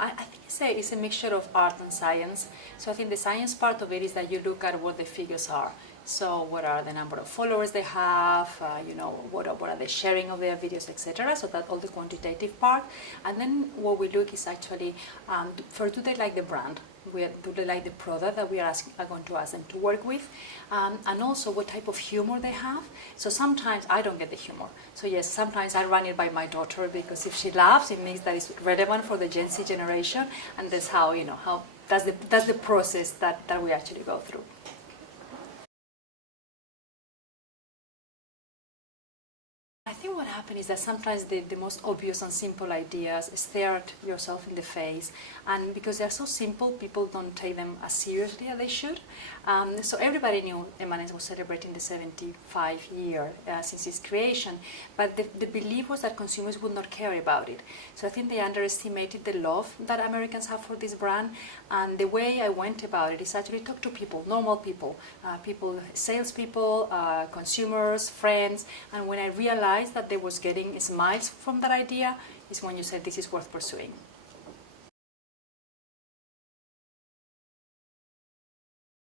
I think it's a mixture of art and science. So I think the science part of it is that you look at what the figures are. So what are the number of followers they have, what are the sharing of their videos, etc. So that's all the quantitative part. And then what we look is actually, do they like the brand? Do they like the product that we are going to ask them to work with? And also what type of humor they have. So sometimes I don't get the humor. So yes, sometimes I run it by my daughter, because if she laughs, it means that it's relevant for the Gen Z generation, and that's how, that's the process that we actually go through. I think what happens is that sometimes the most obvious and simple ideas stare at yourself in the face, and because they're so simple, people don't take them as seriously as they should. So everybody knew M&S was celebrating the 75 year since its creation, but the belief was that consumers would not care about it. So I think they underestimated the love that Americans have for this brand, and the way I went about it is actually talk to people, normal people, salespeople, consumers, friends, and when I realized that they was getting smiles from that idea is when you said this is worth pursuing.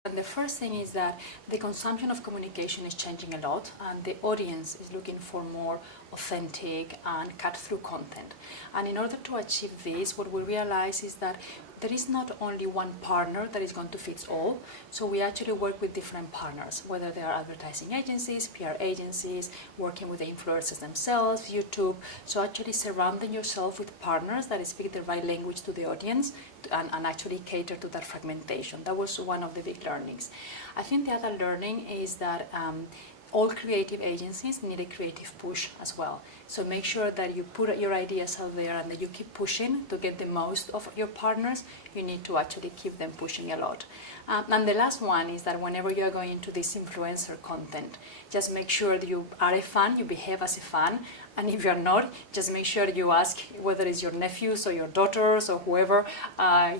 And the first thing is that the consumption of communication is changing a lot, and the audience is looking for more authentic and cut-through content. And in order to achieve this, what we realize is that there is not only one partner that is going to fit all. So we actually work with different partners, whether they are advertising agencies, PR agencies, working with the influencers themselves, YouTube. So actually surrounding yourself with partners that speak the right language to the audience and actually cater to that fragmentation. That was one of the big learnings. I think the other learning is that all creative agencies need a creative push as well. So make sure that you put your ideas out there and that you keep pushing to get the most of your partners. You need to actually keep them pushing a lot. And the last one is that whenever you are going into this influencer content, just make sure that you are a fan, you behave as a fan. And if you're not, just make sure you ask whether it's your nephews or your daughters or whoever,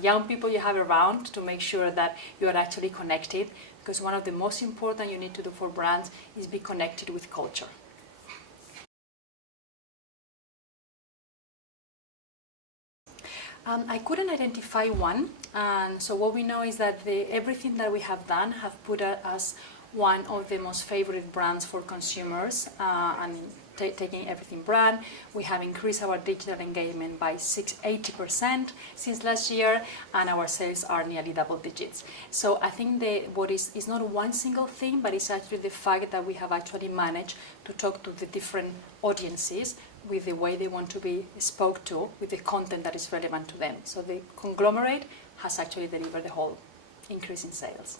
young people you have around, to make sure that you are actually connected. Because one of the most important you need to do for brands is be connected with culture. I couldn't identify one, and so what we know is that everything that we have done have put us as one of the most favorite brands for consumers, and taking everything brand. We have increased our digital engagement by 80% since last year, and our sales are nearly double digits. So I think what is not one single thing, but it's actually the fact that we have actually managed to talk to the different audiences with the way they want to be spoke to, with the content that is relevant to them. So the conglomerate has actually delivered the whole increase in sales.